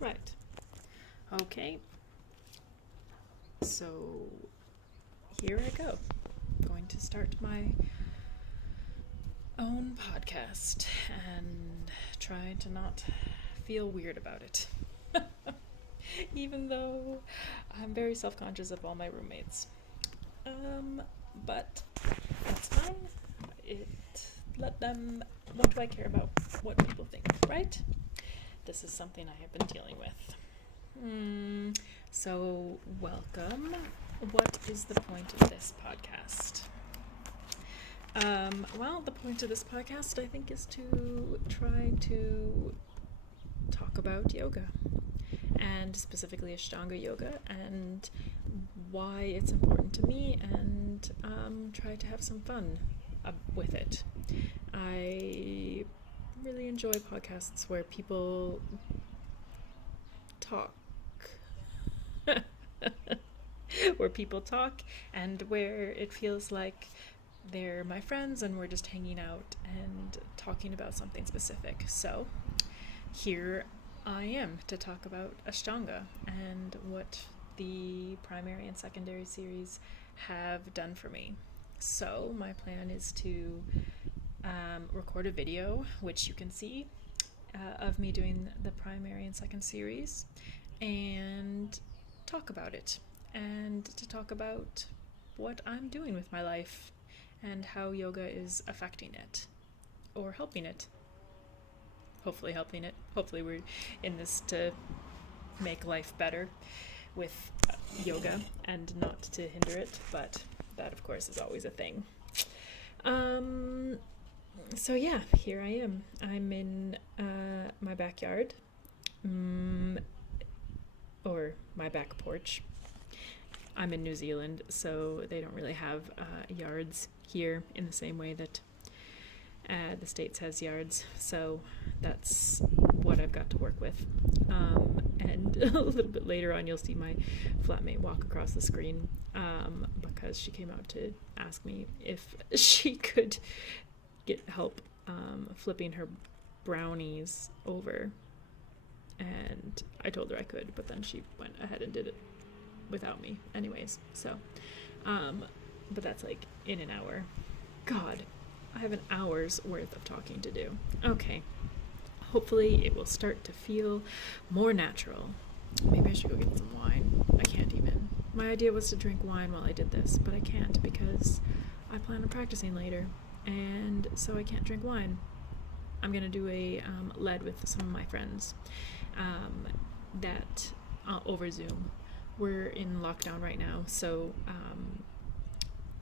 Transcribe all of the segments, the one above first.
Right. Okay. So here I go. I'm going to start my own podcast and try to not feel weird about it. Even though I'm very self-conscious of all my roommates. But that's fine. It let them. What do I care about what people think, right? This is something I have been dealing with. So welcome. What is the point of this podcast? Well, the point of this podcast, I think, is to try to talk about yoga, and specifically Ashtanga yoga, and why it's important to me, and try to have some fun with it. I really enjoy podcasts where people talk. Where people talk and where it feels like they're my friends and we're just hanging out and talking about something specific. So here I am to talk about Ashtanga and what the primary and secondary series have done for me. So my plan is to record a video, which you can see, of me doing the primary and second series, and talk about it, and to talk about what I'm doing with my life and how yoga is affecting it or helping it. Hopefully helping it. Hopefully we're in this to make life better with yoga and not to hinder it, but that of course is always a thing. So yeah, here I am. I'm in my backyard, or my back porch. I'm in New Zealand, so they don't really have yards here in the same way that the States has yards, so that's what I've got to work with. And a little bit later on, you'll see my flatmate walk across the screen because she came out to ask me if she could get help flipping her brownies over. And I told her I could, but then she went ahead and did it without me anyways. So, but that's like in an hour. God, I have an hour's worth of talking to do. Okay. Hopefully it will start to feel more natural. Maybe I should go get some wine. I can't even. My idea was to drink wine while I did this, but I can't because I plan on practicing later, and so I can't drink wine. I'm going to do a lead with some of my friends that over Zoom. We're in lockdown right now, so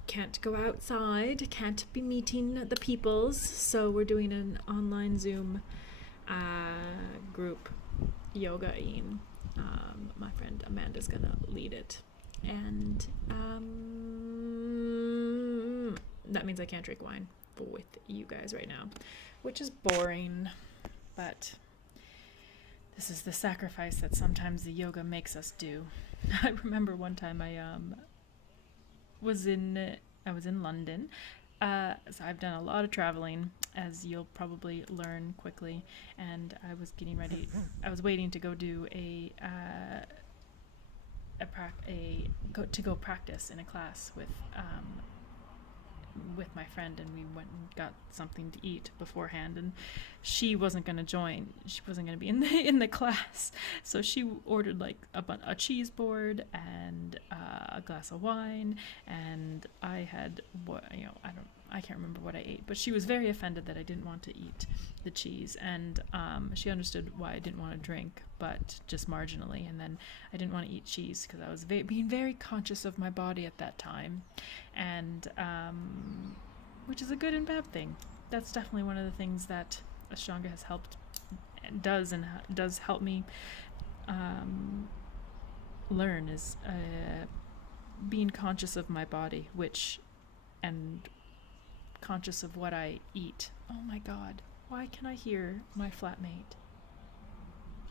can't go outside, can't be meeting the peoples, so we're doing an online Zoom group yoga-ing. My friend Amanda's gonna lead it, and that means I can't drink wine with you guys right now, which is boring, but this is the sacrifice that sometimes the yoga makes us do. I remember one time I was in London. So I've done a lot of traveling, as you'll probably learn quickly, and I was getting ready. I was waiting to go do go practice in a class with my friend, and we went and got something to eat beforehand, and she wasn't going to join. She wasn't going to be in the class, so she ordered like a cheese board and a glass of wine, and I had I can't remember what I ate, but she was very offended that I didn't want to eat the cheese, and she understood why I didn't want to drink, but just marginally. And then I didn't want to eat cheese because I was being very conscious of my body at that time, and which is a good and bad thing. That's definitely one of the things that Ashtanga has helped, does help me learn, is being conscious of my body, and conscious of what I eat. Oh my God, why can I hear my flatmate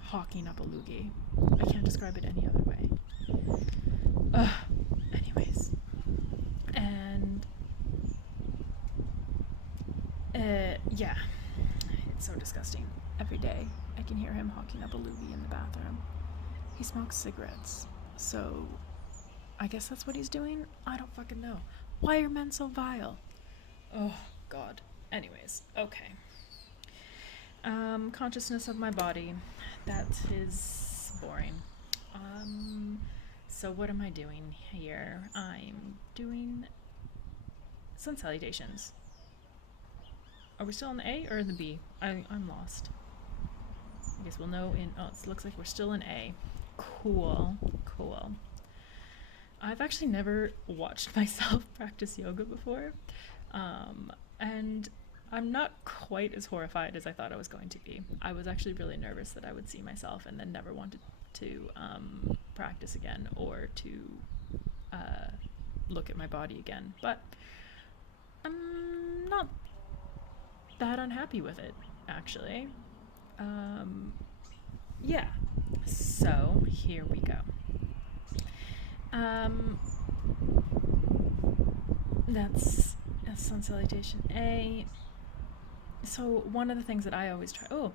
hawking up a loogie? I can't describe it any other way. Anyways, and yeah, it's so disgusting every day. I can hear him hawking up a loogie in the bathroom. He smokes cigarettes, so I guess that's what he's doing? I don't fucking know. Why are men so vile? Oh, God. Anyways, okay. Consciousness of my body. That is boring. So what am I doing here? I'm doing sun salutations. Are we still in the A or the B? I'm lost. I guess we'll know in... Oh, it looks like we're still in A. Cool. I've actually never watched myself practice yoga before. And I'm not quite as horrified as I thought I was going to be. I was actually really nervous that I would see myself and then never wanted to practice again or to look at my body again. But I'm not that unhappy with it, actually. Yeah. So, here we go. That's a sun salutation A. So one of the things that I always try... Oh,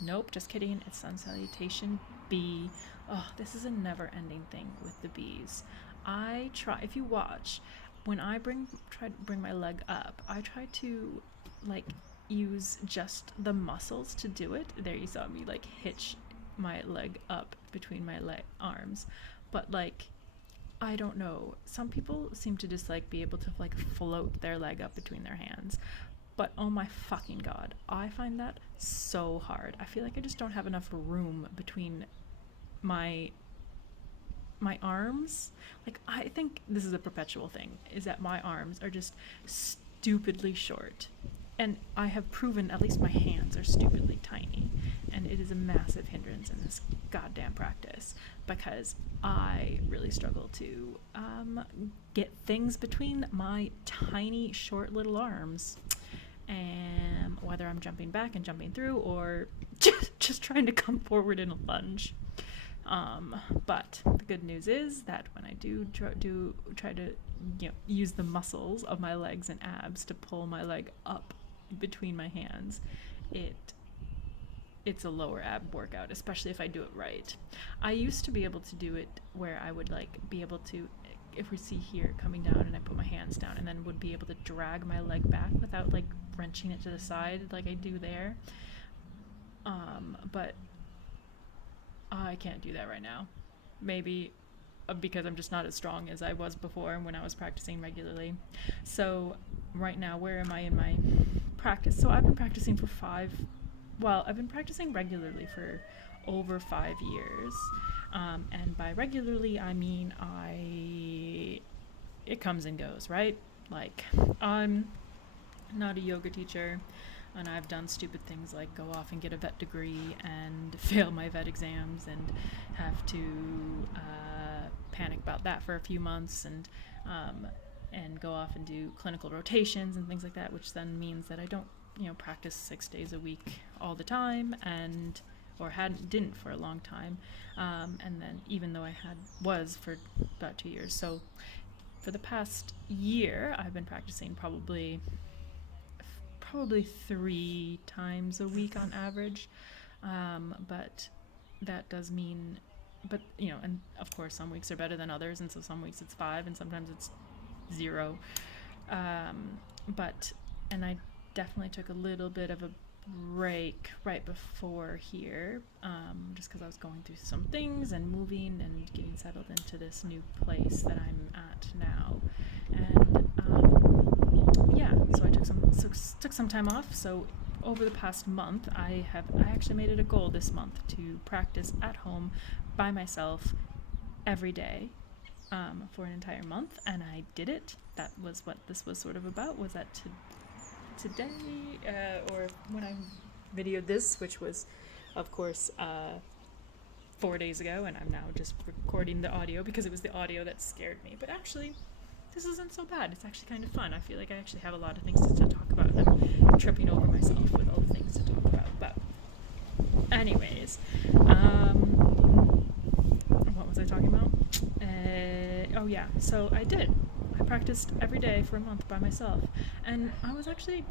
nope, just kidding. It's sun salutation B. Oh, this is a never-ending thing with the B's. I try... If you watch, when I try to bring my leg up, I try to, like, use just the muscles to do it. There you saw me, like, hitch my leg up between my arms. But, like... I don't know. Some people seem to just like be able to like float their leg up between their hands. But oh my fucking God, I find that so hard. I feel like I just don't have enough room between my arms. Like, I think this is a perpetual thing, is that my arms are just stupidly short. And I have proven at least my hands are stupidly tiny. And it is a massive hindrance in this goddamn practice because I really struggle to get things between my tiny, short little arms. And whether I'm jumping back and jumping through or just trying to come forward in a lunge. But the good news is that when I do try to use the muscles of my legs and abs to pull my leg up between my hands, it's a lower ab workout, especially if I do it right. I used to be able to do it where I would like be able to, if we see here coming down and I put my hands down and then would be able to drag my leg back without like wrenching it to the side like I do there. But I can't do that right now. Maybe because I'm just not as strong as I was before when I was practicing regularly. So right now, where am I in my practice? So I've been practicing I've been practicing regularly for over 5 years. And by regularly, I mean it comes and goes, right? Like, I'm not a yoga teacher, and I've done stupid things like go off and get a vet degree and fail my vet exams and have to panic about that for a few months and go off and do clinical rotations and things like that, which then means that I don't practice 6 days a week all the time didn't for a long time. And then even though I was for about 2 years. So for the past year, I've been practicing probably 3 times a week on average. But that does mean, and of course some weeks are better than others. And so some weeks it's 5 and sometimes it's 0. And I definitely took a little bit of a break right before here, just because I was going through some things and moving and getting settled into this new place that I'm at now. And so I took some time off. So over the past month, I actually made it a goal this month to practice at home by myself every day for an entire month, and I did it. That was what this was sort of about, was that today, or when I videoed this, which was, of course, 4 days ago, and I'm now just recording the audio because it was the audio that scared me. But actually, this isn't so bad. It's actually kind of fun. I feel like I actually have a lot of things to talk about, and I'm tripping over myself with all the things to talk about. But anyways, what was I talking about? I practiced every day for a month by myself, and I was actually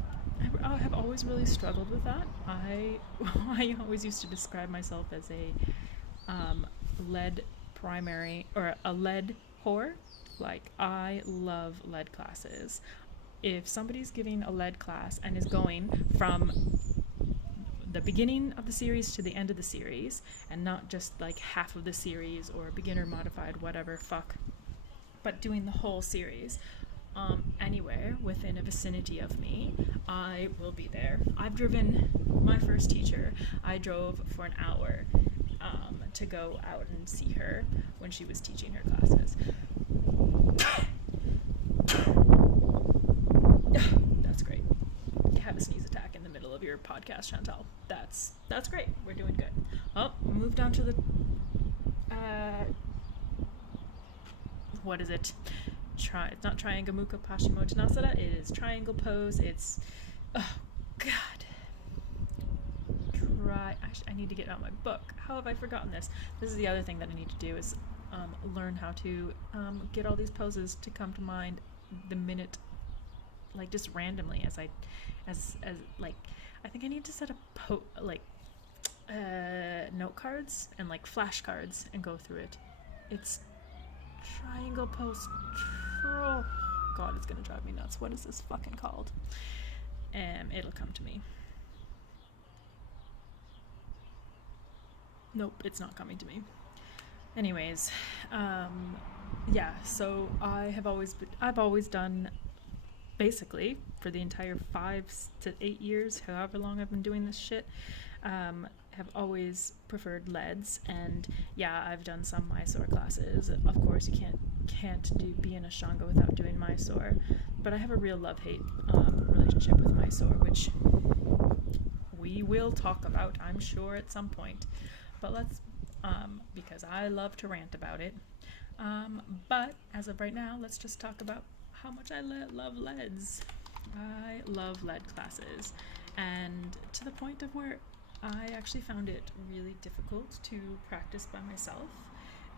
I have always really struggled with that. I always used to describe myself as a lead primary, or a lead whore. Like, I love lead classes. If somebody's giving a lead class and is going from the beginning of the series to the end of the series, and not just like half of the series or beginner modified whatever fuck, but doing the whole series, anywhere within a vicinity of me, I will be there. I've driven my first teacher. I drove for an hour to go out and see her when she was teaching her classes. That's great. Have a sneeze attack in the middle of your podcast, Chantal. That's great. We're doing good. Oh, moved on to the what is it? It's not Triangle Mukha Paschimottanasana. It is triangle pose. It's, oh god. I need to get out my book. How have I forgotten this? This is the other thing that I need to do, is learn how to get all these poses to come to mind the minute, like just randomly as like, I think I need to set up note cards and like flashcards and go through it. It's triangle pose. Oh god, it's gonna drive me nuts. What is this fucking called? It'll come to me. Nope, it's not coming to me. Anyways, yeah, so I've always done, basically for the entire 5 to 8 years, however long I've been doing this shit, have always preferred leads. And yeah, I've done some Mysore classes. Of course, you can't be in Ashtanga without doing Mysore, but I have a real love-hate relationship with Mysore, which we will talk about, I'm sure, at some point. But let's, because I love to rant about it. But as of right now, let's just talk about how much I love leads. I love lead classes, and to the point of where I actually found it really difficult to practice by myself,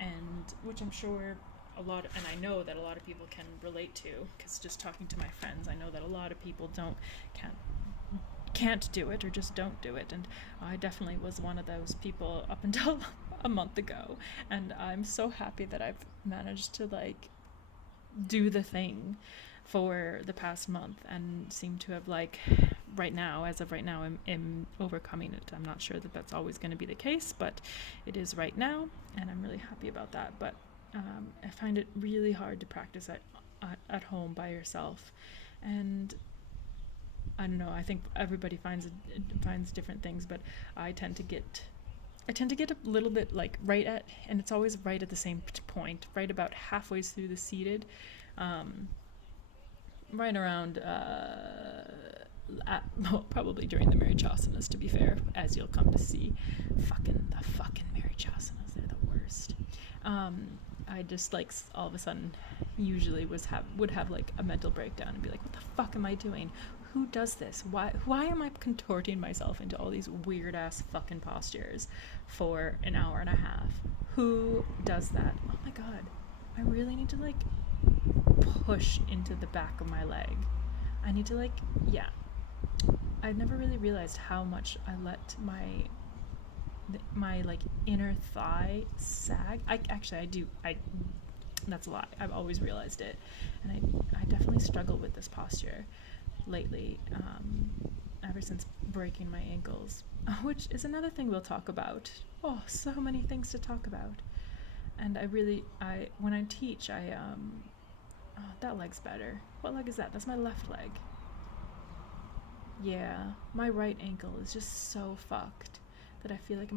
and which I'm sure and I know that a lot of people can relate to, because just talking to my friends, I know that a lot of people can't do it, or just don't do it, and I definitely was one of those people up until a month ago, and I'm so happy that I've managed to like do the thing for the past month, and seem to have, like, as of right now, I'm overcoming it. I'm not sure that that's always going to be the case, but it is right now, and I'm really happy about that. But I find it really hard to practice at home by yourself, and I don't know, I think everybody finds different things, but I tend to get a little bit like and it's always right at the same point, right about halfway through the seated, right around probably during the Marichasanas, to be fair, as you'll come to see. The fucking Marichasanas, they're the worst. I just, like, all of a sudden usually would have like a mental breakdown and be like, what the fuck am I doing? Who does this? Why am I contorting myself into all these weird ass fucking postures for an hour and a half? Who does that? Oh my god, I really need to like push into the back of my leg. I need to I've never really realized how much I let my like inner thigh sag. I do. That's a lie. I've always realized it, and I definitely struggle with this posture lately, ever since breaking my ankles, which is another thing we'll talk about. Oh, so many things to talk about. And when I teach, that leg's better. What leg is that? That's my left leg. Yeah, my right ankle is just so fucked that I feel like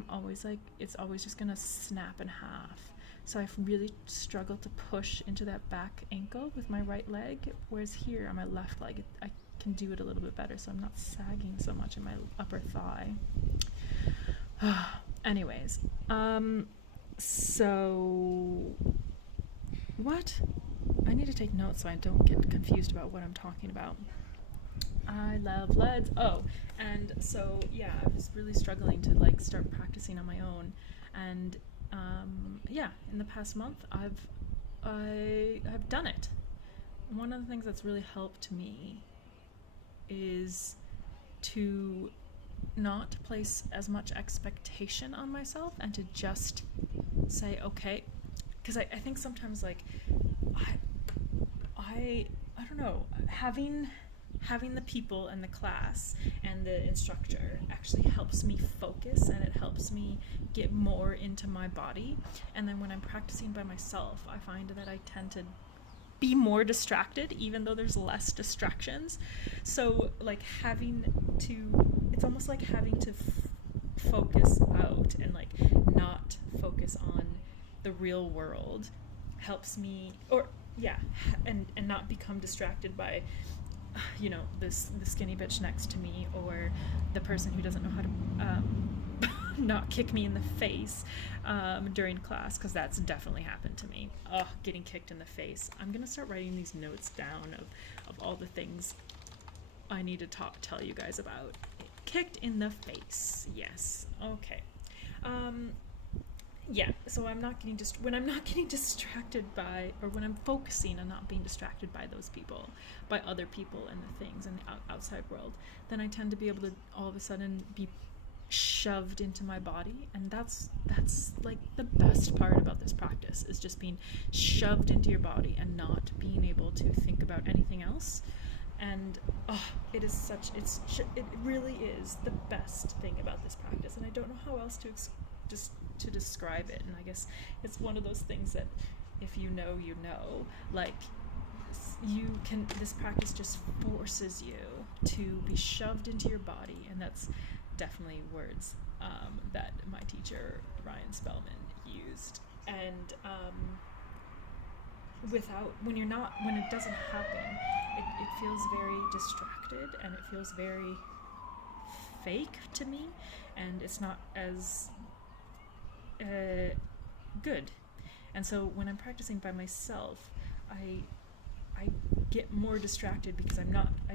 it's always just gonna snap in half. So I've really struggled to push into that back ankle with my right leg, whereas here on my left leg, I can do it a little bit better, so I'm not sagging so much in my upper thigh. Anyways, so what? I need to take notes so I don't get confused about what I'm talking about. I love leads. Oh, and so yeah, I was really struggling to like start practicing on my own, and in the past month I've done it. One of the things that's really helped me is to not place as much expectation on myself and to just say, okay, because I think sometimes, like, I don't know, having the people and the class and the instructor actually helps me focus, and it helps me get more into my body. And then when I'm practicing by myself, I find that I tend to be more distracted, even though there's less distractions. So, like, it's almost like having to focus out and, like, not focus on the real world helps me, and not become distracted by, you know, the skinny bitch next to me, or the person who doesn't know how to not kick me in the face during class, because that's definitely happened to me. Getting kicked in the face. I'm gonna start writing these notes down of all the things I need to tell you guys about. Kicked in the face. Yes. Okay. So I'm not getting when I'm not getting distracted by, or when I'm focusing on not being distracted by those people, by other people and the things in the outside world, then I tend to be able to all of a sudden be shoved into my body. And that's like the best part about this practice, is just being shoved into your body and not being able to think about anything else. And it really is the best thing about this practice, and I don't know how else to describe it. And I guess it's one of those things that if you know, you know, like, this practice just forces you to be shoved into your body. And that's definitely words that my teacher Ryan Spellman used. And when it doesn't happen, it feels very distracted, and it feels very fake to me, and it's not as good. And so when I'm practicing by myself, I get more distracted, because I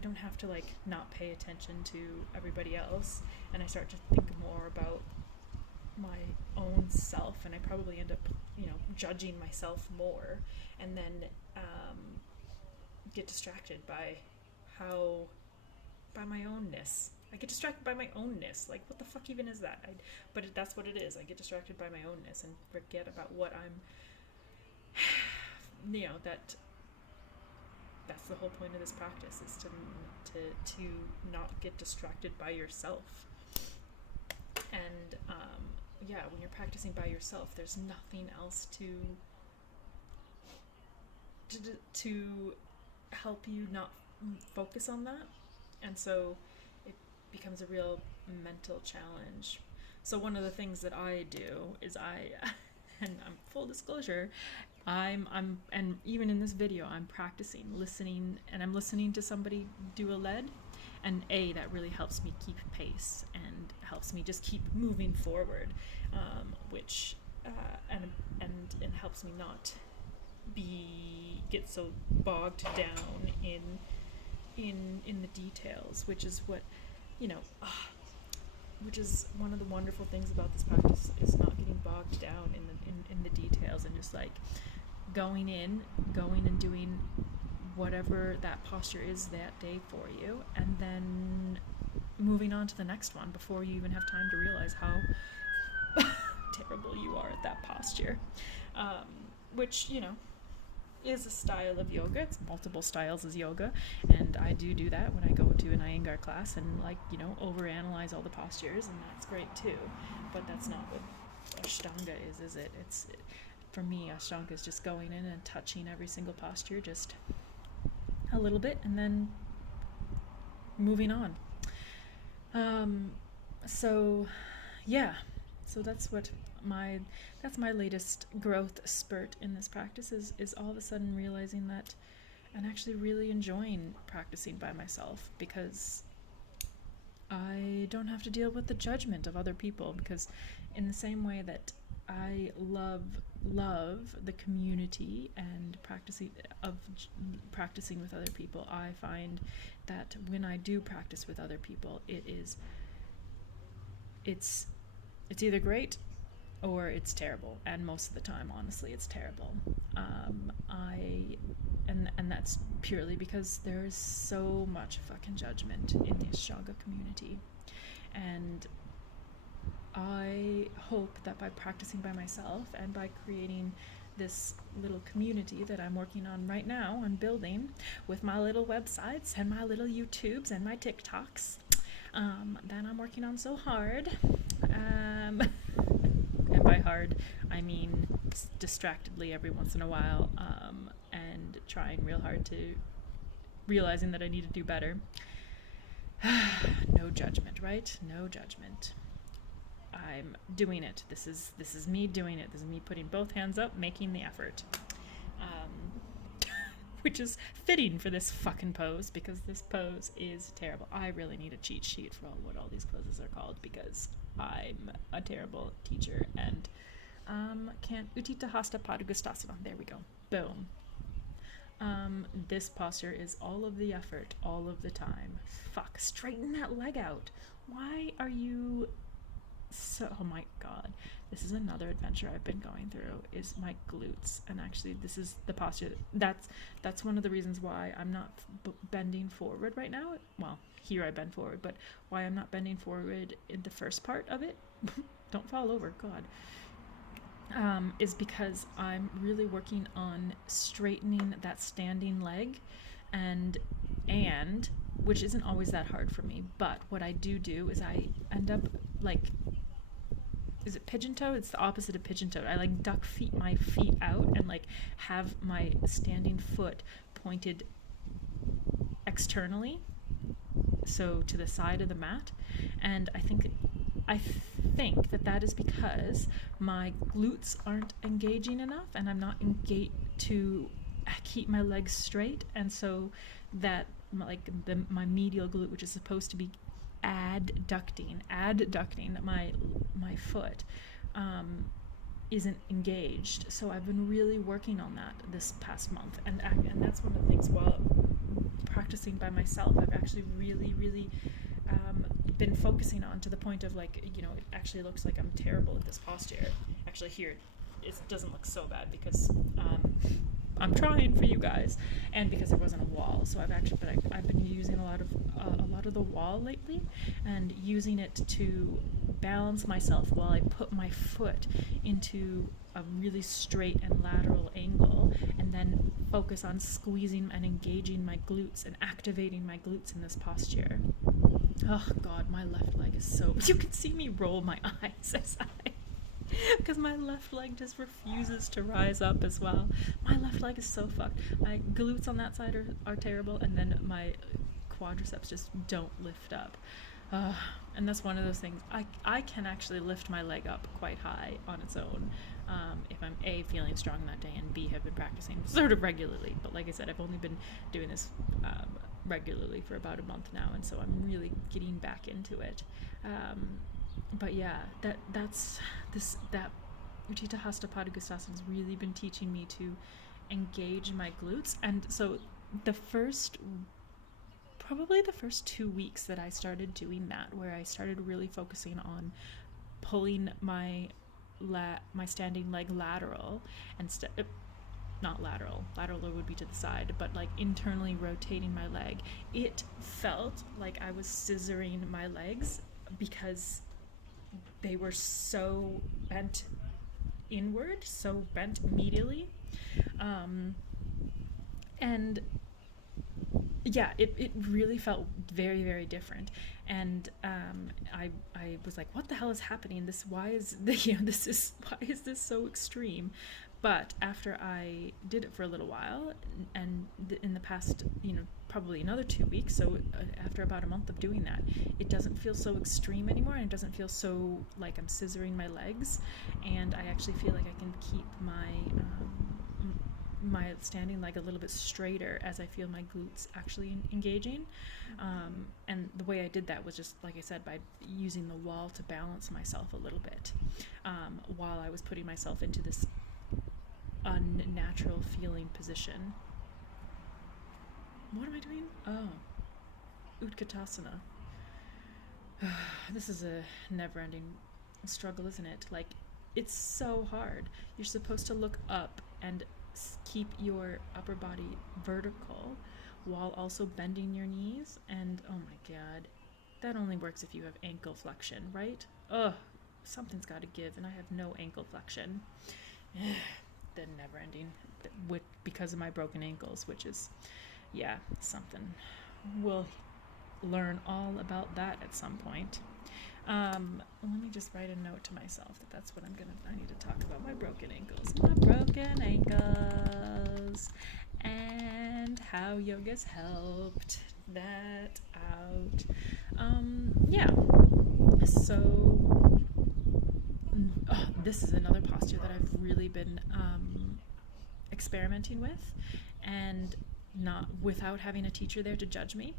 don't have to, like, not pay attention to everybody else, and I start to think more about my own self, and I probably end up, you know, judging myself more, and then get distracted by my ownness. I get distracted by my ownness. Like, what the fuck even is that? But that's what it is. I get distracted by my ownness and forget about what I'm, you know, that's the whole point of this practice, is to not get distracted by yourself. And when you're practicing by yourself, there's nothing else to help you not focus on that. And so it becomes a real mental challenge. So one of the things that I do is and I'm full disclosure, and even in this video, I'm practicing listening, and I'm listening to somebody do a lead, and that really helps me keep pace and helps me just keep moving forward, which and helps me not get so bogged down in the details, which is what, you know, which is one of the wonderful things about this practice, is not getting bogged down in the details, and just, like, going and doing whatever that posture is that day for you, and then moving on to the next one before you even have time to realize how terrible you are at that posture, which, you know, is a style of yoga. It's multiple styles as yoga, and I do that when I go to an Iyengar class and, like, you know, overanalyze all the postures, and that's great too. But that's not what Ashtanga is it? For me, Ashtanga is just going in and touching every single posture just a little bit, and then moving on. So that's my latest growth spurt in this practice, is all of a sudden realizing that, and actually really enjoying practicing by myself, because I don't have to deal with the judgment of other people. Because in the same way that I love the community and practicing with other people, I find that when I do practice with other people, it's either great or it's terrible. And most of the time, honestly, it's terrible. And that's purely because there is so much fucking judgment in the Ashtanga community. And I hope that by practicing by myself and by creating this little community that I'm working on right now on building with my little websites and my little YouTubes and my TikToks, that I'm working on so hard. And by hard, I mean distractedly every once in a while, and trying real hard to realizing that I need to do better. No judgment, right? No judgment. I'm doing it. This is me doing it. This is me putting both hands up, making the effort. Which is fitting for this fucking pose, because this pose is terrible. I really need a cheat sheet for what all these poses are called, because I'm a terrible teacher and can't. Utthita Hasta Padangusthasana. There we go. Boom. This posture is all of the effort, all of the time. Fuck, straighten that leg out. Why are you so, oh my god, this is another adventure I've been going through, is my glutes. And actually this is the posture that's one of the reasons why I'm not bending forward right now. Well, here I bend forward, but why I'm not bending forward in the first part of it don't fall over, god, is because I'm really working on straightening that standing leg, and which isn't always that hard for me, but what I do is I end up like, is it pigeon toe? It's the opposite of pigeon toe. I like duck my feet out and like have my standing foot pointed externally, so to the side of the mat. And I think that is because my glutes aren't engaging enough, and I'm not engaged to keep my legs straight, and so that like my medial glute, which is supposed to be adducting my foot, isn't engaged. So I've been really working on that this past month, and that's one of the things, while practicing by myself, I've actually really been focusing on, to the point of like, it actually looks like I'm terrible at this posture. Actually, here it doesn't look so bad because I'm trying for you guys, and because there wasn't a wall. So I've been using a lot of the wall lately, and using it to balance myself while I put my foot into a really straight and lateral angle, and then focus on squeezing and engaging my glutes and activating my glutes in this posture. Oh god, my left leg is so, you can see me roll my eyes as because my left leg just refuses to rise up as well. My left leg is so fucked. My glutes on that side are terrible, and then my quadriceps just don't lift up. And that's one of those things. I can actually lift my leg up quite high on its own, if I'm A, feeling strong that day, and B, have been practicing sort of regularly. But like I said, I've only been doing this regularly for about a month now, and so I'm really getting back into it. But yeah, that Utthita Hasta Padangusthasana has really been teaching me to engage my glutes. And so probably the first 2 weeks that I started doing that, where I started really focusing on pulling my standing leg lateral, and not lateral would be to the side, but like internally rotating my leg, it felt like I was scissoring my legs, because they were so bent inward, so bent medially, and yeah, it really felt very, very different. And I was like, what the hell is happening? Why is this so extreme? But after I did it for a little while, and in the past, probably another 2 weeks, so after about a month of doing that, it doesn't feel so extreme anymore, and it doesn't feel so like I'm scissoring my legs, and I actually feel like I can keep my standing leg a little bit straighter as I feel my glutes actually engaging. And the way I did that was just, like I said, by using the wall to balance myself a little bit, while I was putting myself into this unnatural feeling position. What am I doing? Oh, Utkatasana. This is a never-ending struggle, isn't it? Like, it's so hard. You're supposed to look up and keep your upper body vertical while also bending your knees. And oh my God, that only works if you have ankle flexion, right? Ugh, something's got to give, and I have no ankle flexion. The never ending, because of my broken ankles, which is, yeah, something. We'll learn all about that at some point. Let me just write a note to myself that's what I need to talk about my broken ankles. My broken ankles and how yoga's helped that out. Yeah. So, this is another posture that I've really been experimenting with, and not without having a teacher there to judge me.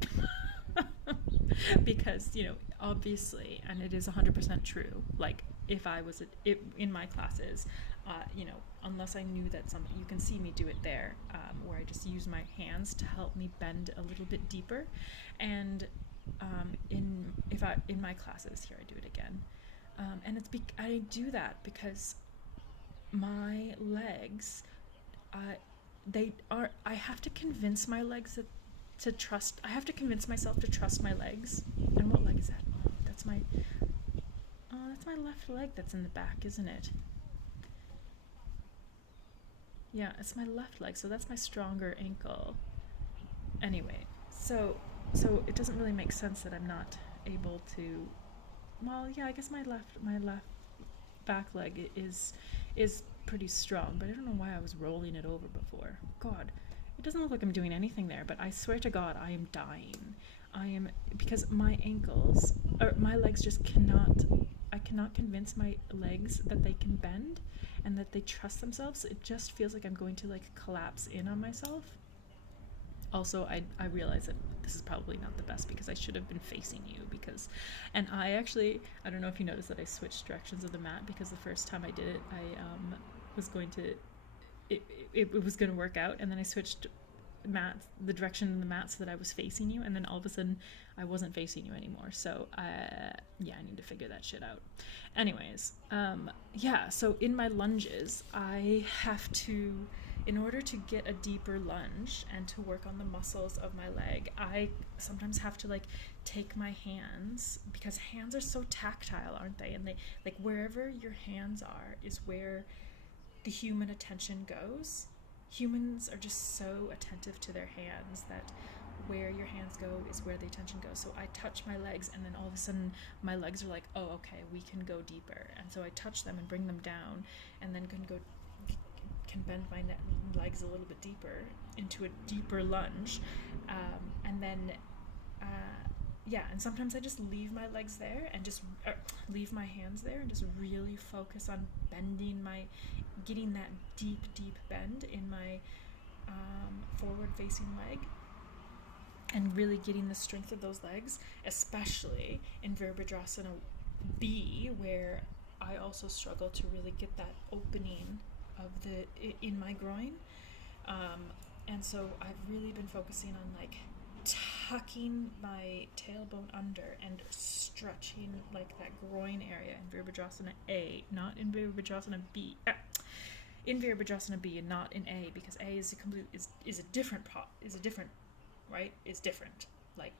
Because, obviously, and it is 100% true, like, if I was in my classes, unless I knew that you can see me do it there, where I just use my hands to help me bend a little bit deeper. And in my classes, here I do it again, and I do that because my legs, I have to convince my legs I have to convince myself to trust my legs. And what leg is that? That's my left leg that's in the back, isn't it? Yeah, it's my left leg, so that's my stronger ankle. Anyway, so it doesn't really make sense that I'm not able to. Well, yeah, I guess my left back leg is pretty strong, but I don't know why I was rolling it over before. God, it doesn't look like I'm doing anything there, but I swear to God, I am dying. Because my ankles, or my legs just I cannot convince my legs that they can bend and that they trust themselves. It just feels like I'm going to collapse in on myself. Also, I realize that this is probably not the best because I should have been facing you and I don't know if you noticed that I switched directions of the mat, because the first time I did it, I was going to, it was going to work out, and then I switched the direction of the mat so that I was facing you, and then all of a sudden I wasn't facing you anymore. So I need to figure that shit out. Anyways, so in my lunges, I have to, in order to get a deeper lunge and to work on the muscles of my leg, I sometimes have to take my hands, because hands are so tactile, aren't they? And they, wherever your hands are is where the human attention goes. Humans are just so attentive to their hands that where your hands go is where the attention goes. So I touch my legs, and then all of a sudden my legs are like, oh, okay, we can go deeper. And so I touch them and bring them down, and then can bend my legs a little bit deeper into a deeper lunge. And then and sometimes I just leave my legs there and just leave my hands there and just really focus on getting that deep bend in my forward facing leg, and really getting the strength of those legs, especially in Virabhadrasana B, where I also struggle to really get that opening of in my groin. And so I've really been focusing on tucking my tailbone under and stretching that groin area in Virabhadrasana A, not in Virabhadrasana B. In Virabhadrasana B and not in A, because A is different, right? Is different.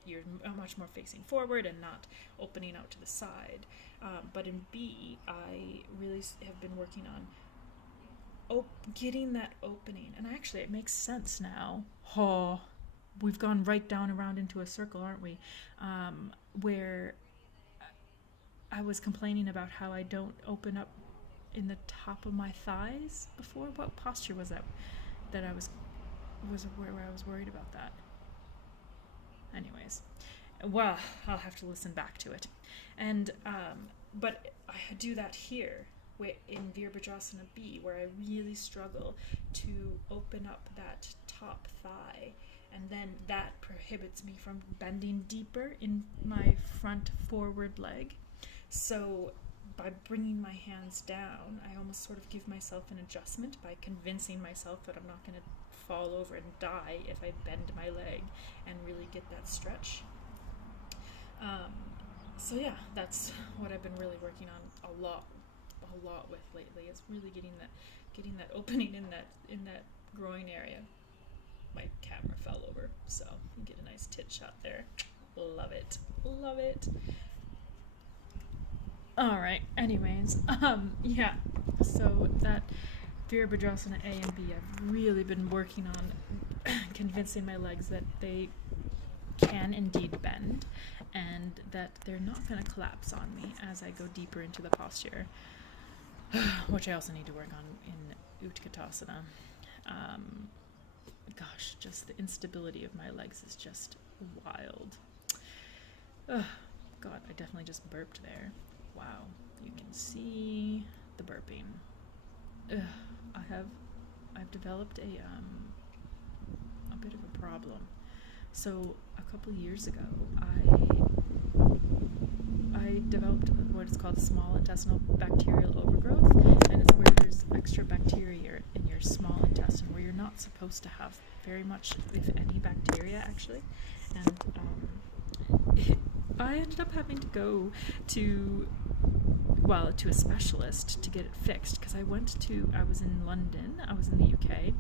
You're much more facing forward and not opening out to the side. But in B, I really have been working on getting that opening. And actually, it makes sense now. Oh, we've gone right down around into a circle, aren't we? Where I was complaining about how I don't open up in the top of my thighs before. What posture was that I was where I was worried about that? Anyways, well, I'll have to listen back to it. And but I do that here in Virabhadrasana B, where I really struggle to open up that top thigh, and then that prohibits me from bending deeper in my front forward leg. So by bringing my hands down, I almost sort of give myself an adjustment by convincing myself that I'm not going to fall over and die if I bend my leg and really get that stretch. So yeah, that's what I've been really working on a a lot with lately. It's really getting that opening in that groin area. My camera fell over, so you get a nice tit shot there. Love it. Love it. Alright, anyways, yeah, so that Virabhadrasana A and B, I've really been working on convincing my legs that they can indeed bend and that they're not going to collapse on me as I go deeper into the posture, which I also need to work on in Utkatasana. Gosh, just the instability of my legs is just wild. God, I definitely just burped there. Wow, you can see the burping. I've developed a bit of a problem. So a couple years ago, I developed what is called small intestinal bacterial overgrowth, and it's where there's extra bacteria in your small intestine where you're not supposed to have very much, if any, bacteria actually, and I ended up having to go to a specialist to get it fixed, because I was in London, I was in the UK,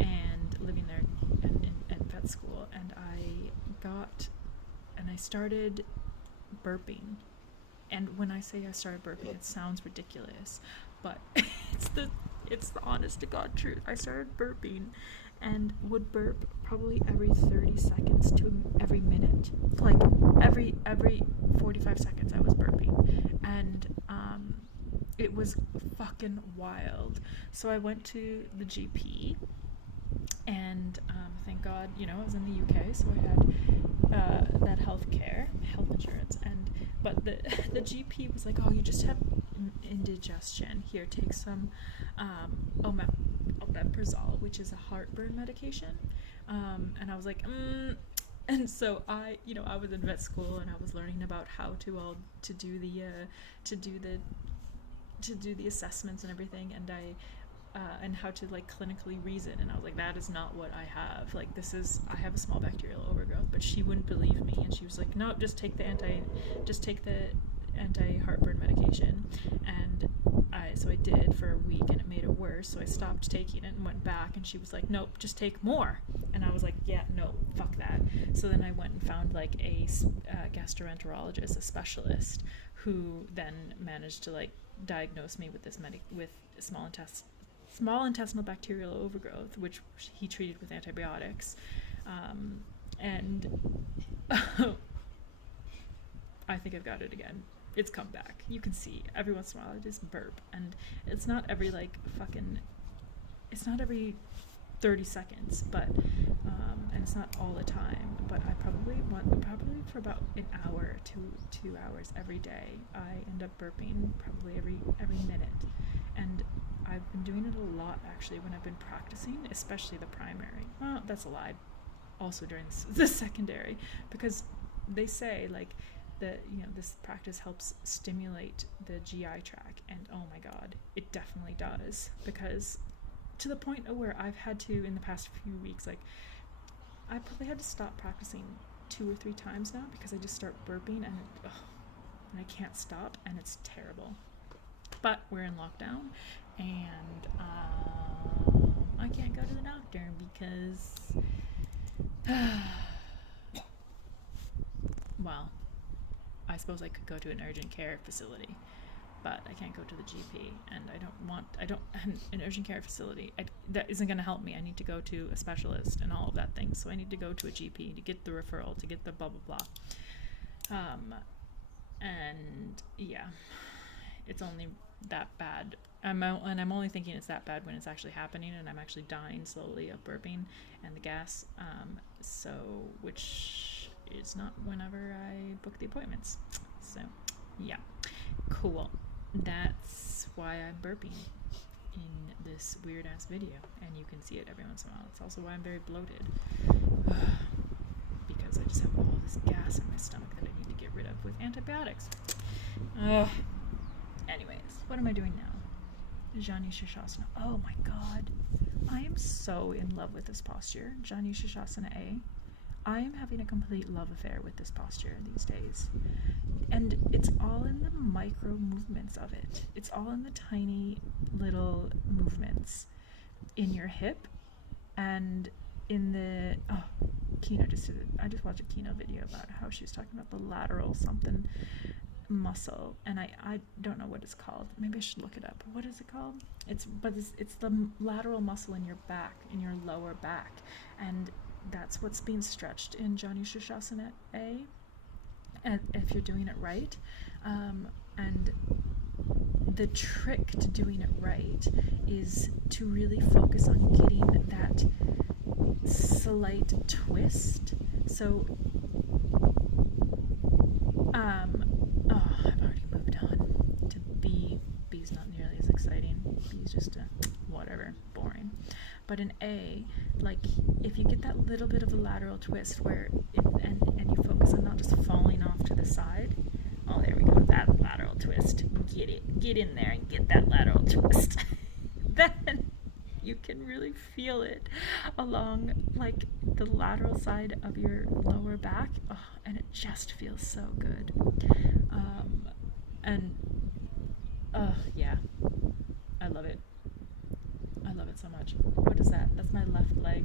and living there in vet school, and I started burping. And when I say I started burping, it sounds ridiculous, but it's the honest to God truth. I started burping and would burp probably every 30 seconds to every minute. Like every 45 seconds I was burping. And it was fucking wild. So I went to the GP, and thank God, I was in the UK, so I had that health insurance, but the GP was like, oh, you just have indigestion. Here, take some omeprazole, which is a heartburn medication. And I was like, And so I was in vet school, and I was learning about how to do the assessments and everything, and and how to clinically reason, and I was like, that is not what I have. I have a small bacterial overgrowth. But she wouldn't believe me, and she was like, no, just take the anti-heartburn medication. And so I did for a week, and it made it worse, so I stopped taking it and went back, and she was like, nope, just take more. And I was like, yeah, no, fuck that. So then I went and found a gastroenterologist, a specialist, who then managed to diagnose me with this with small intestinal bacterial overgrowth, which he treated with antibiotics. And I think I've got it again. It's come back. You can see every once in a while I just burp, and it's not every it's not every 30 seconds, but and it's not all the time, but I probably for about an hour to 2 hours every day I end up burping probably every minute. And I've been doing it a lot actually when I've been practicing, especially the primary. Well, that's a lie. Also during the secondary, because they say that this practice helps stimulate the GI tract, and oh my God, it definitely does, because to the point where I've had to, in the past few weeks, I probably had to stop practicing 2 or 3 times now, because I just start burping and I can't stop, and it's terrible. But we're in lockdown, and I can't go to the doctor because well, I suppose I could go to an urgent care facility, but I can't go to the GP, and an urgent care facility, that isn't going to help me. I need to go to a specialist and all of that thing, so I need to go to a GP to get the referral, to get the blah blah blah. And yeah, it's only that bad. I'm only thinking it's that bad when it's actually happening, and I'm actually dying slowly of burping and the gas, which is not whenever I book the appointments. So yeah, cool. That's why I'm burping in this weird ass video, and you can see it every once in a while. It's also why I'm very bloated, because I just have all this gas in my stomach that I need to get rid of with antibiotics. Anyways, what am I doing now? Jani Shishasana. Oh my God, I am so in love with this posture, Jani Shishasana A. I am having a complete love affair with this posture these days. And it's all in the micro movements of it. It's all in the tiny little movements in your hip and in the Kino I just watched a Kino video about how she was talking about the lateral something muscle, and I don't know what it's called. Maybe I should look it up. What is it called? It's the lateral muscle in your back, in your lower back, and that's what's being stretched in Janu Shirshasana A, and if you're doing it right. And the trick to doing it right is to really focus on getting that slight twist. So I've already moved on to B. B's not nearly as exciting. B's just whatever, boring. But in A, like, if you get that little bit of a lateral twist where and you focus on not just falling off to the side. Oh, there we go, that lateral twist. Get in there and get that lateral twist. Then you can really feel it along, like, the lateral side of your lower back. Oh, and it just feels so good. Yeah, I love it. I love it so much. What is that? That's my left leg.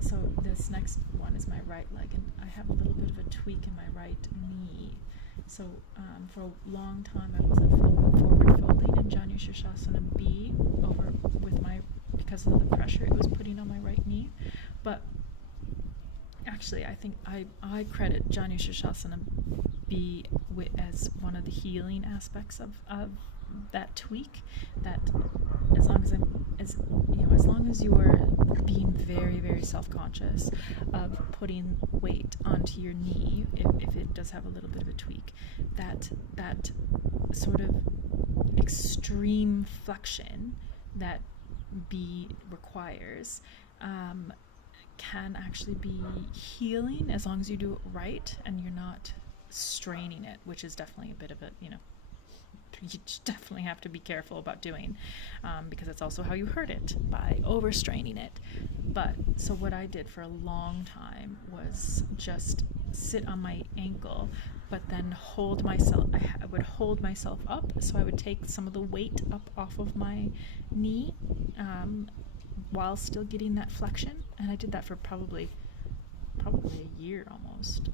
So this next one is my right leg, and I have a little bit of a tweak in my right knee. So for a long time I wasn't forward folding in Janu Shirshasana B because of the pressure it was putting on my right knee. But actually, I think I credit Janu Shirshasana B as one of the healing aspects of that tweak. That as long as you are being very, very self-conscious of putting weight onto your knee, if it does have a little bit of a tweak, that sort of extreme flexion that B requires can actually be healing as long as you do it right and you're not straining it, which is definitely a bit of a, you definitely have to be careful about doing, because that's also how you hurt it, by overstraining it. But so what I did for a long time was just sit on my ankle, but then hold myself. I would hold myself up, so I would take some of the weight up off of my knee, while still getting that flexion, and I did that for probably a year almost.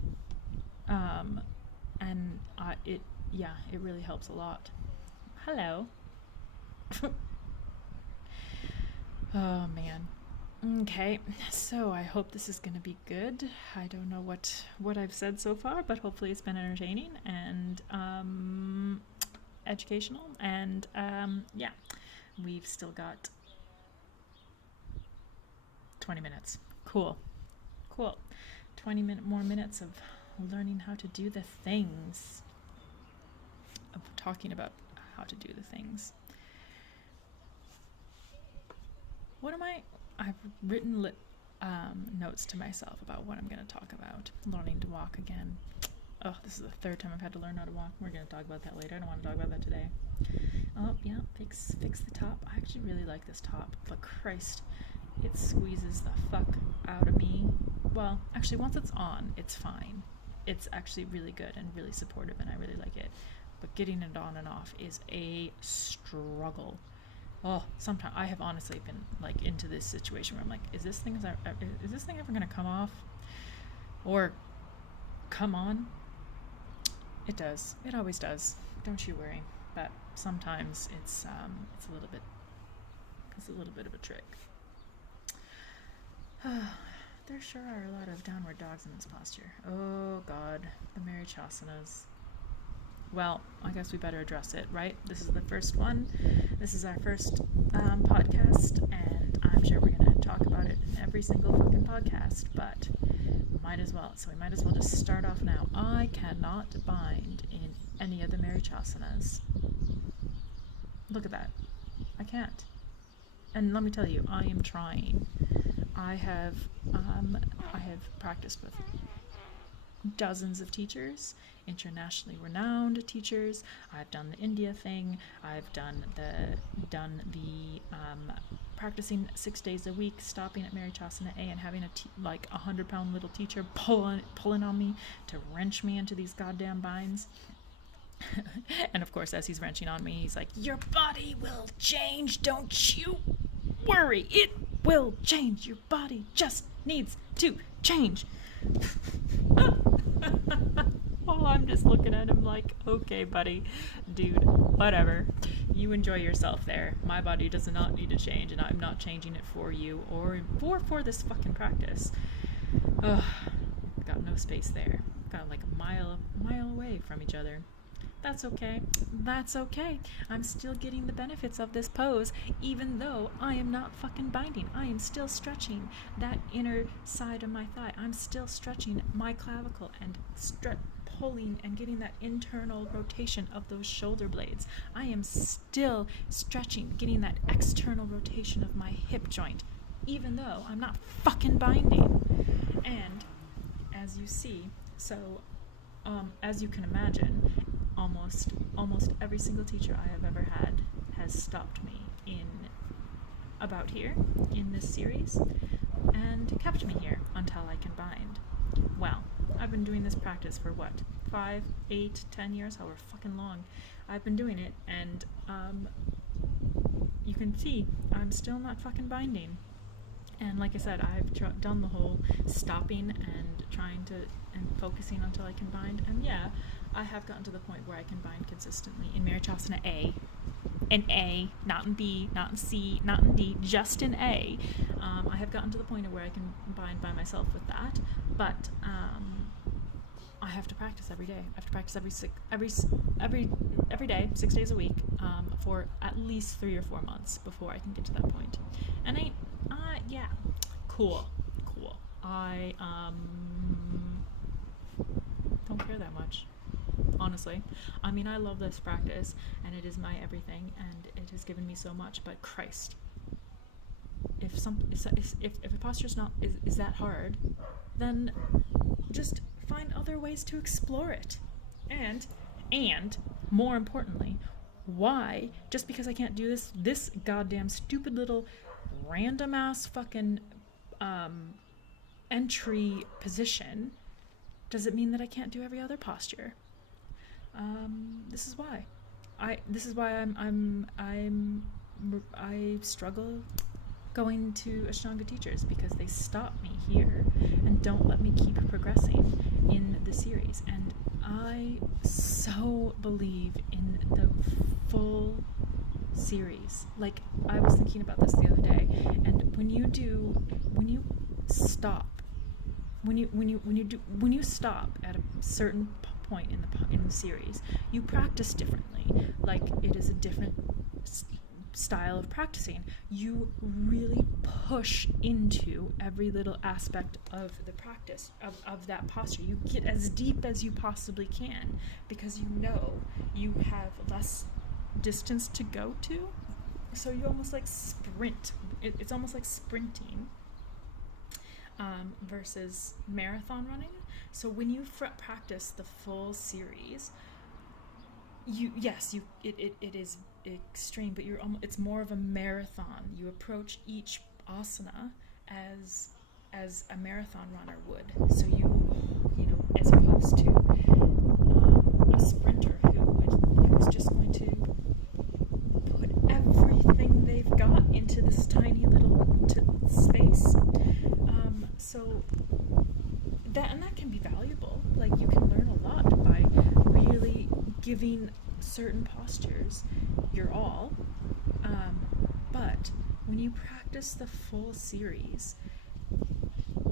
And it really helps a lot. Hello. Oh man. Okay, so I hope this is gonna be good. I don't know what I've said so far, but hopefully it's been entertaining and educational, and yeah, we've still got 20 minutes. Cool. 20 more minutes of learning how to do the things, of talking about how to do the things. I've written notes to myself about what I'm going to talk about. Learning to walk again. Oh, this is the third time I've had to learn how to walk. We're going to talk about that later. I don't want to talk about that today. Oh, yeah, fix the top. I actually really like this top, but Christ, it squeezes the fuck out of me. Well, actually, once it's on, it's fine. It's actually really good and really supportive, and I really like it. But getting it on and off is a struggle. Oh, sometimes I have honestly been like into this situation where I'm like, is this thing ever gonna come off, or come on? It does. It always does. Don't you worry. But sometimes it's a little bit of a trick. There sure are a lot of downward dogs in this posture. Oh God, the Marichasanas. Well, I guess we better address it, right? This is the first one. This is our first podcast, and I'm sure we're going to talk about it in every single fucking podcast, but might as well. So we might as well just start off now. I cannot bind in any of the Marichasanas. Look at that. I can't. And let me tell you, I am trying. I have practiced with dozens of teachers, internationally renowned teachers. I've done the India thing. I've done the practicing 6 days a week, stopping at Marichasana A and having like 100-pound little teacher pulling on me to wrench me into these goddamn binds. And of course, as he's wrenching on me, he's like, your body will change, don't you worry, it will change, your body just needs to change. Oh, I'm just looking at him like, okay, buddy, dude, whatever. You enjoy yourself there. My body does not need to change, and I'm not changing it for you or for this fucking practice. Ugh, got no space there. Got like a mile away from each other. That's okay. That's okay. I'm still getting the benefits of this pose, even though I am not fucking binding. I am still stretching that inner side of my thigh. I'm still stretching my clavicle and pulling and getting that internal rotation of those shoulder blades. I am still stretching, getting that external rotation of my hip joint, even though I'm not fucking binding. And as you see, so as you can imagine, almost every single teacher I have ever had has stopped me in about here in this series and kept me here until I can bind. Well, I've been doing this practice for what, 5, 8, 10 years, however fucking long I've been doing it, and you can see I'm still not fucking binding. And like I said, I've done the whole stopping and trying to and focusing until I can bind, and yeah, I have gotten to the point where I can bind consistently in Marichasana A, in A, not in B, not in C, not in D, just in A. I have gotten to the point of where I can bind by myself with that, but I have to practice every day. I have to practice every day, 6 days a week, for at least 3 or 4 months before I can get to that point. And yeah, cool. I don't care that much, honestly. I mean, I love this practice, and it is my everything, and it has given me so much. But Christ, if a posture's not is that hard, then just find other ways to explore it. And more importantly, why, just because I can't do this goddamn stupid little random ass fucking entry position, does it mean that I can't do every other posture? This is why I struggle going to Ashtanga teachers, because they stop me here and don't let me keep progressing in the series. And I so believe in the full series. Like, I was thinking about this the other day, and when you stop at a certain point in the series, you practice differently. Like, it is a different style of practicing. You really push into every little aspect of the practice of that posture. You get as deep as you possibly can, because you know you have less distance to go to, so you almost like sprint. It's almost like sprinting versus marathon running. So when you practice the full series, it is extreme, but it's more of a marathon. You approach each asana as a marathon runner would. So you know, as opposed to a sprinter who's just going to put everything they've got into this tiny little space. So that can be valuable. Like, you can learn a lot by really giving certain postures your all. But when you practice the full series,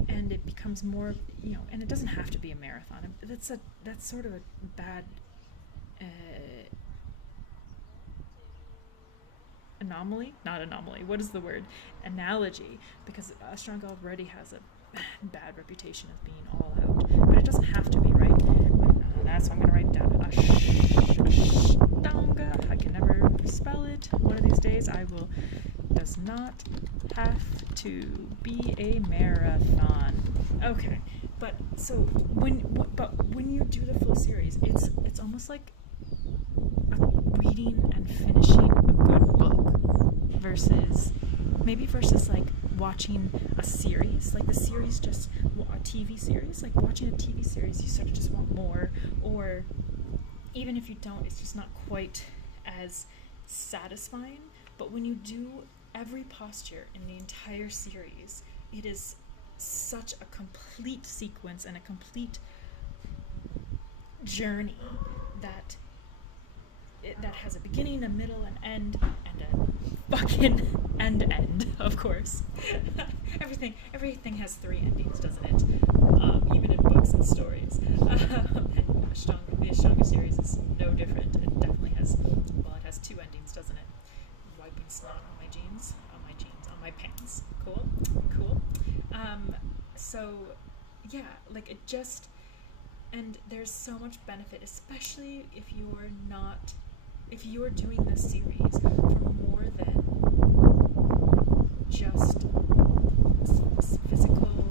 and it becomes more, you know, and it doesn't have to be a marathon. That's sort of a bad analogy, because Ashtanga already has a bad reputation of being all out, but it doesn't have to be, right? That's what I'm going to write down. Ashtanga. I can never spell it. One of these days I will. Does not have to be a marathon. Okay, but so when you do the full series, it's almost like reading and finishing a good book versus maybe versus like watching a series, like the series, just a TV series, like watching a TV series, you sort of just want more, or even if you don't, it's just not quite as satisfying. But when you do every posture in the entire series, it is such a complete sequence and a complete journey that that has a beginning, a middle, an end, and a fucking end, of course. everything has 3 endings, doesn't it? Even in books and stories. And the Ashtanga series is no different. It definitely has, well, it has 2 endings, doesn't it? Wiping snot on my jeans, on my pants. Cool. So, yeah, like it just, and there's so much benefit, especially if you're doing this series for more than just physical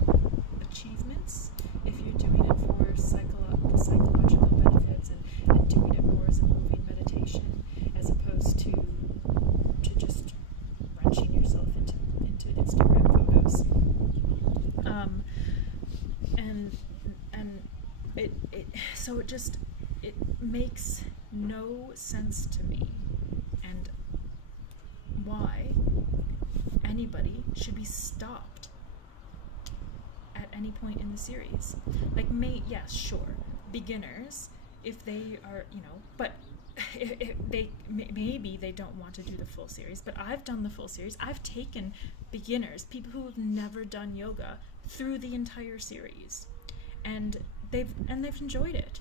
achievements. If you're doing it for the psychological benefits, and doing it more as a moving meditation, as opposed to just wrenching yourself into Instagram photos. It makes no sense to me, and why anybody should be stopped at any point in the series. Like, yes, sure, beginners, if they are, but if maybe they don't want to do the full series, but I've done the full series. I've taken beginners, people who have never done yoga, through the entire series, and they've enjoyed it.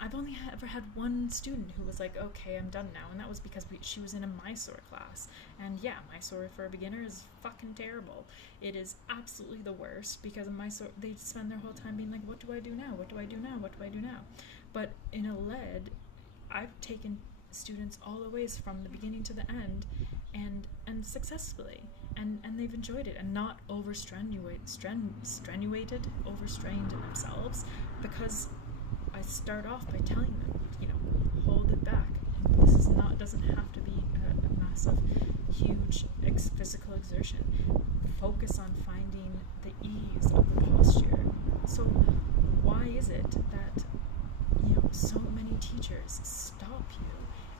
I've only ever had one student who was like, okay, I'm done now, and that was because she was in a Mysore class, and yeah, Mysore for a beginner is fucking terrible. It is absolutely the worst, because in Mysore, they spend their whole time being like, what do I do now? What do I do now? What do I do now? But in a lead, I've taken students all the ways from the beginning to the end, and successfully, and they've enjoyed it, and not overstrained themselves, because I start off by telling them, hold it back. This doesn't have to be a massive, huge physical exertion. Focus on finding the ease of the posture. So why is it that so many teachers stop you,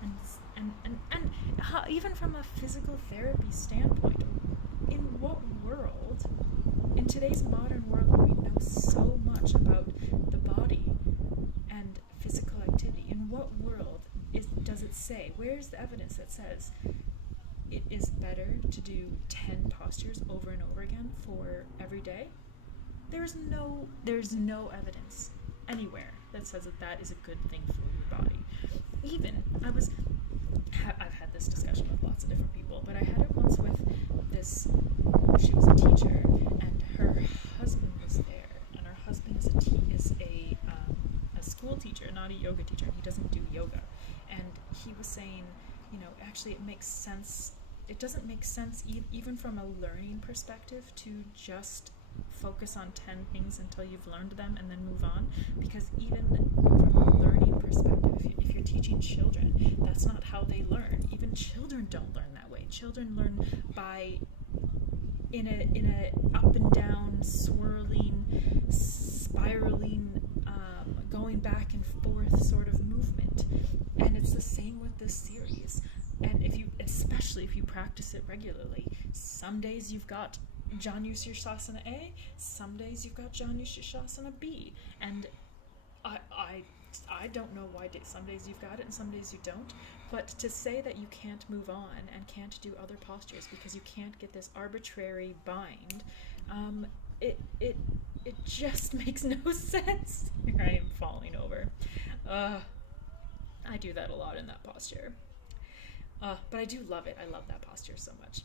and even from a physical therapy standpoint, in what world, in today's modern world where we know so much about the body and physical activity, in what world does it say, where's the evidence that says it is better to do 10 postures over and over again for every day? There's no evidence anywhere that says that is a good thing for your body. Even I've had this discussion with lots of different people, but I had it once with this. She was a teacher, and her husband was there, and her husband is a school teacher, not a yoga teacher, and he doesn't do yoga. And he was saying, actually it makes sense. It doesn't make sense even from a learning perspective to just focus on 10 things until you've learned them and then move on, because even from a learning perspective, if you're teaching children, that's not how they learn. Even children don't learn that way. Children learn by in a up and down, swirling, spiraling, going back and forth sort of movement. And it's the same with this series. And especially if you practice it regularly, some days you've got Janu Sirsasana A, some days you've got Janu Sirsasana B, and I don't know why some days you've got it and some days you don't, but to say that you can't move on and can't do other postures because you can't get this arbitrary bind, it just makes no sense. Here I am falling over. I do that a lot in that posture. But I do love it. I love that posture so much.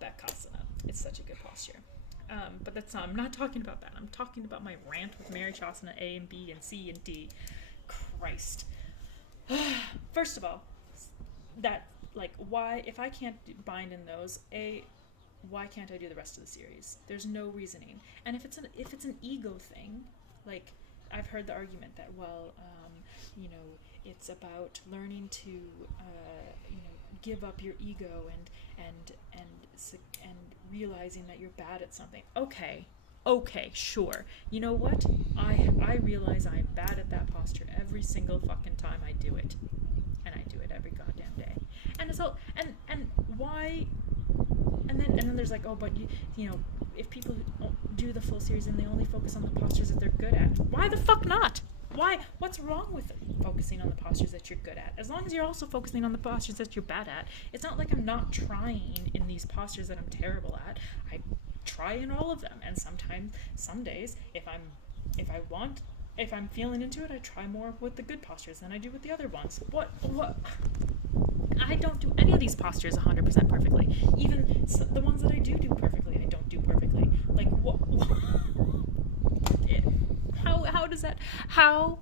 Bakasana. It's such a good posture. But I'm not talking about that. I'm talking about my rant with Marichasana A and B and C and D. Christ. First of all, why, if I can't bind in those, why can't I do the rest of the series? There's no reasoning. And if it's an ego thing, like, I've heard the argument that, it's about learning to, give up your ego and realizing that you're bad at something. Okay, sure. You know what? I realize I'm bad at that posture every single fucking time I do it. And I do it every goddamn day. And it's all and why and then there's like, oh, but you know, if people do the full series and they only focus on the postures that they're good at, why the fuck not? Why? What's wrong with focusing on the postures that you're good at? As long as you're also focusing on the postures that you're bad at. It's not like I'm not trying in these postures that I'm terrible at. I try in all of them, and sometimes, some days, if I'm feeling into it, I try more with the good postures than I do with the other ones. What? I don't do any of these postures 100% perfectly. Even the ones that I do perfectly, I don't do perfectly. Like, what? How does that? How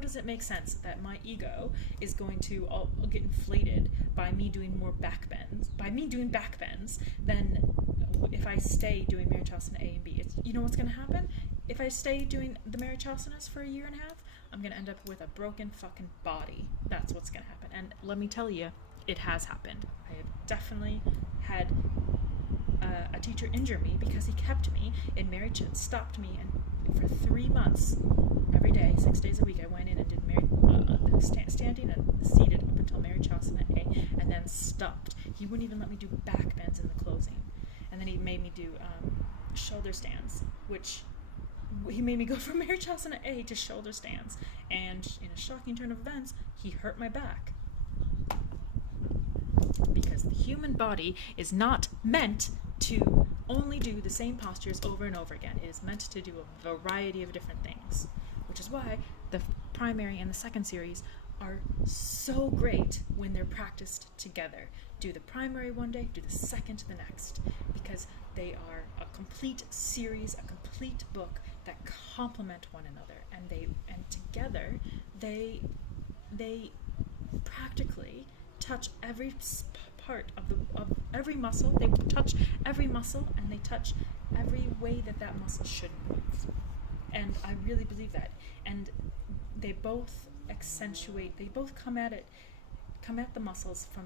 does it make sense that my ego is going to all get inflated by me doing more backbends? By me doing backbends, then if I stay doing Marichasana A and B, you know what's going to happen? If I stay doing the Marichasanas for a year and a half, I'm going to end up with a broken fucking body. That's what's going to happen. And let me tell you, it has happened. I have definitely had a teacher injure me because he kept me in Marichasana, stopped me, and for 3 months, every day, 6 days a week, I went in and did standing and seated up until Marichasana A, and then stopped. He wouldn't even let me do back bends in the closing. And then he made me do shoulder stands, which he made me go from Marichasana A to shoulder stands. And in a shocking turn of events, he hurt my back. Because the human body is not meant to only do the same postures over and over again. It is meant to do a variety of different things, which is why the primary and the second series are so great when they're practiced together. Do the primary one day, do the second the next, because they are a complete series, a complete book that complement one another, and together they practically touch every part of every muscle. They touch every muscle, and they touch every way that muscle should move. And I really believe that. And they both accentuate. They both come at the muscles from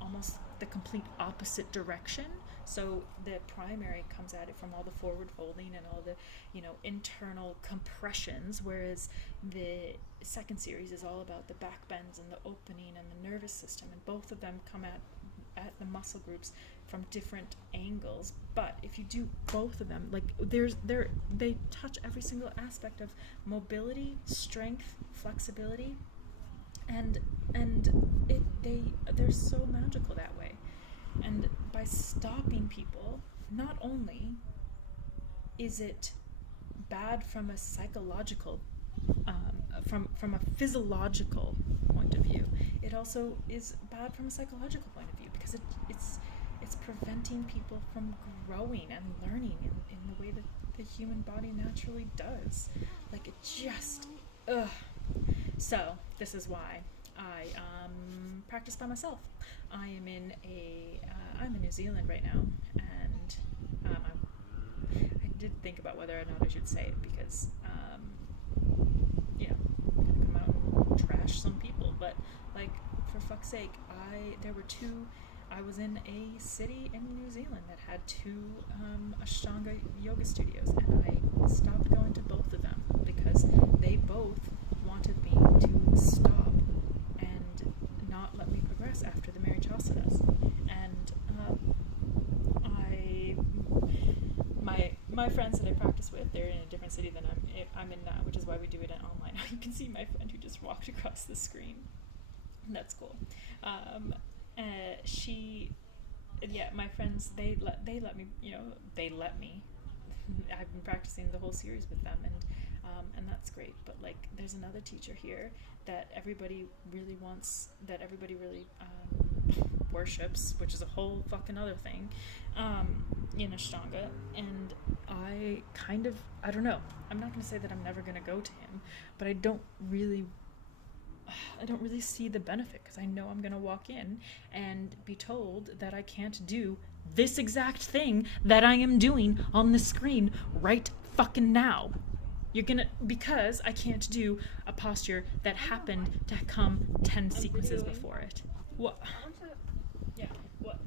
almost the complete opposite direction. So the primary comes at it from all the forward folding and all the, internal compressions, whereas the second series is all about the back bends and the opening and the nervous system, and both of them come at the muscle groups from different angles. But if you do both of them, like they touch every single aspect of mobility, strength, flexibility, and they're so magical that way. And by stopping people, not only is it bad from a psychological, from a physiological point of view, it also is bad from a psychological point of view, because it's preventing people from growing and learning in the way that the human body naturally does. Like, it just, So this is why I practice by myself. I'm in New Zealand right now, and I did think about whether or not I should say it, because I'm gonna come out and trash some people, but like, for fuck's sake, I was in a city in New Zealand that had 2 Ashtanga yoga studios, and I stopped going to both of them because they both wanted me to stop and not let me progress after the Marichasanas. And my friends that I practice with, they're in a different city than I'm in now, which is why we do it online. You can see my friend who just walked across the screen. That's cool. My friends, they let me, they let me. I've been practicing the whole series with them, and that's great. But like, there's another teacher here that everybody really worships, which is a whole fucking other thing, in Ashtanga. And I don't know. I'm not going to say that I'm never going to go to him, but I don't really see the benefit, because I know I'm going to walk in and be told that I can't do this exact thing that I am doing on the screen right fucking now. Because I can't do a posture that happened to come 10 sequences before it. What?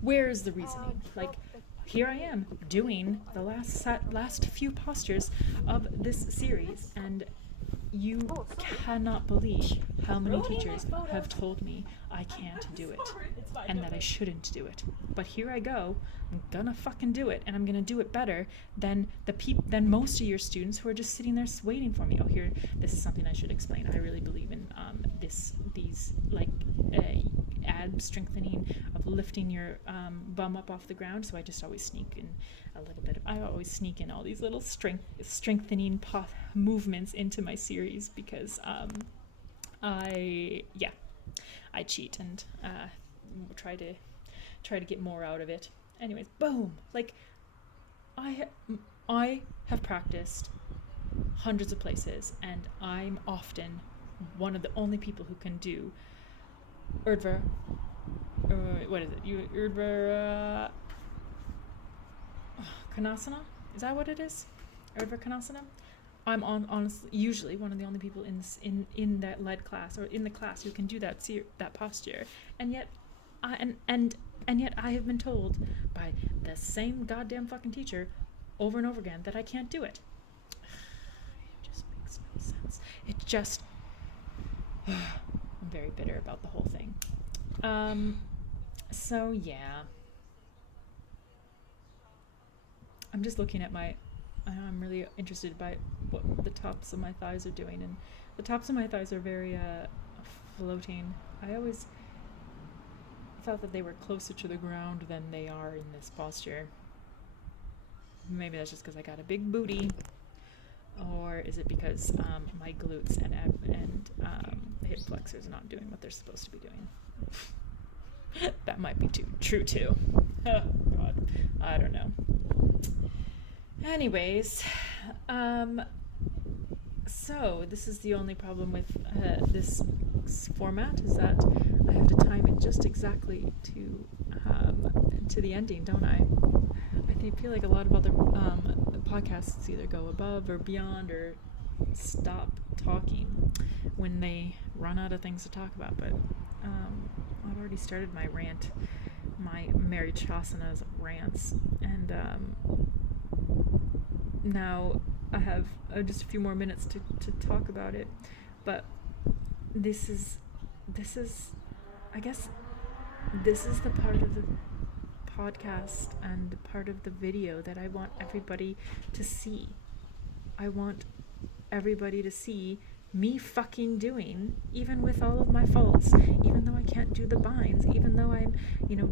Where is the reasoning? Like, here I am doing the last few postures of this series, and you cannot believe how many teachers have told me I can't do it and that I shouldn't do it. But here I go. I'm gonna fucking do it, and I'm gonna do it better than than most of your students who are just sitting there waiting for me. Oh, here, this is something I should explain. I really believe in these like ab strengthening of lifting your bum up off the ground. So I just always sneak in a little bit. I always sneak in all these little strengthening movements into my series because I cheat and try to get more out of it. Anyways, boom! Like I have practiced hundreds of places, and I'm often one of the only people who can do Urdhva. What is it? Urdhva Konasana? Is that what it is? Urdhva Konasana? I'm honestly usually one of the only people in that lead class or in the class who can do that posture, and yet yet I have been told by the same goddamn fucking teacher over and over again that I can't do it. It just makes no sense. It just I'm very bitter about the whole thing. So yeah, I'm just looking at I'm really interested by what the tops of my thighs are doing, and the tops of my thighs are very floating. I always thought that they were closer to the ground than they are in this posture. Maybe that's just because I got a big booty, or is it because my glutes and hip flexors are not doing what they're supposed to be doing? That might be true too. Oh God, I don't know. Anyways, so this is the only problem with this format, is that I have to time it just exactly to the ending, don't I? I feel like a lot of other podcasts either go above or beyond or stop talking when they run out of things to talk about, but I've already started my rant, my Mary Chasana's rants, and now I have just a few more minutes to talk about it, but this is I guess this is the part of the podcast and part of the video that I want everybody to see. I want everybody to see me fucking doing, even with all of my faults, even though I can't do the binds, even though I'm,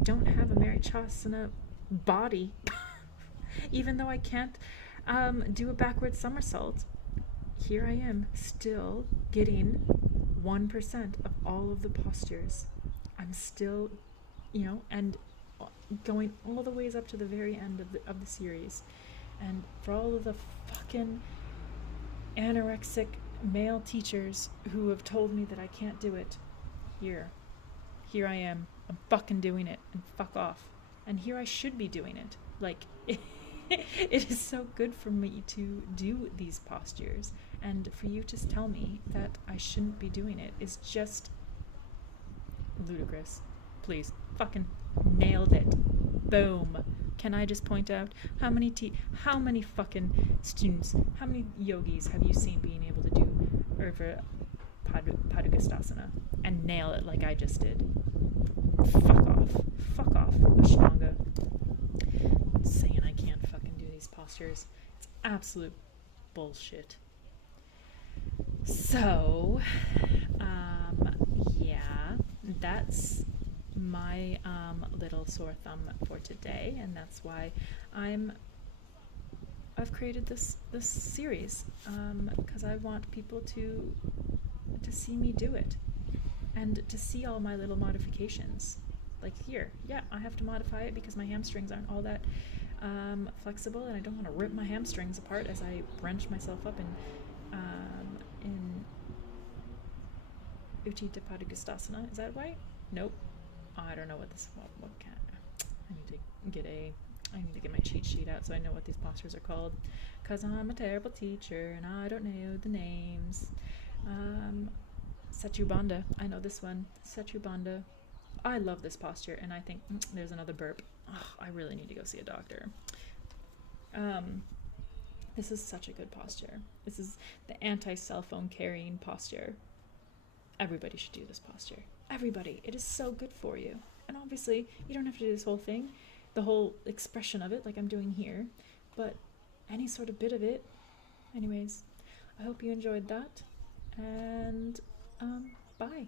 don't have a Mary Chasana body, even though I can't do a backward somersault. Here I am, still getting 1% of all of the postures. I'm still, and going all the ways up to the very end of the series. And for all of the fucking anorexic male teachers who have told me that I can't do it, here I am. I'm fucking doing it, and fuck off. And here I should be doing it. Like, it is so good for me to do these postures, and for you to tell me that I shouldn't be doing it is just ludicrous. Please, fucking nailed it. Boom. Can I just point out how many fucking students, how many yogis have you seen being able to do Urdhva Padukastasana and nail it like I just did? Fuck off, Ashtanga. Saying I can't fucking do these postures. It's absolute bullshit. So, yeah, that's my little sore thumb for today, and that's why I've created this series, because I want people to see me do it and to see all my little modifications. Like here, yeah, I have to modify it because my hamstrings aren't all that flexible, and I don't want to rip my hamstrings apart as I wrench myself up in Utthita Padukastasana. Is that right? Nope. I don't know what this. What can I need to get my cheat sheet out so I know what these postures are called, because I'm a terrible teacher and I don't know the names. Setu Bandha. I know this one. Setu Bandha. I love this posture, and I think there's another burp. Oh, I really need to go see a doctor. This is such a good posture. This is the anti-cell phone carrying posture. Everybody should do this posture. Everybody. It is so good for you. And obviously, you don't have to do this whole thing, the whole expression of it like I'm doing here, but any sort of bit of it. Anyways, I hope you enjoyed that, and bye.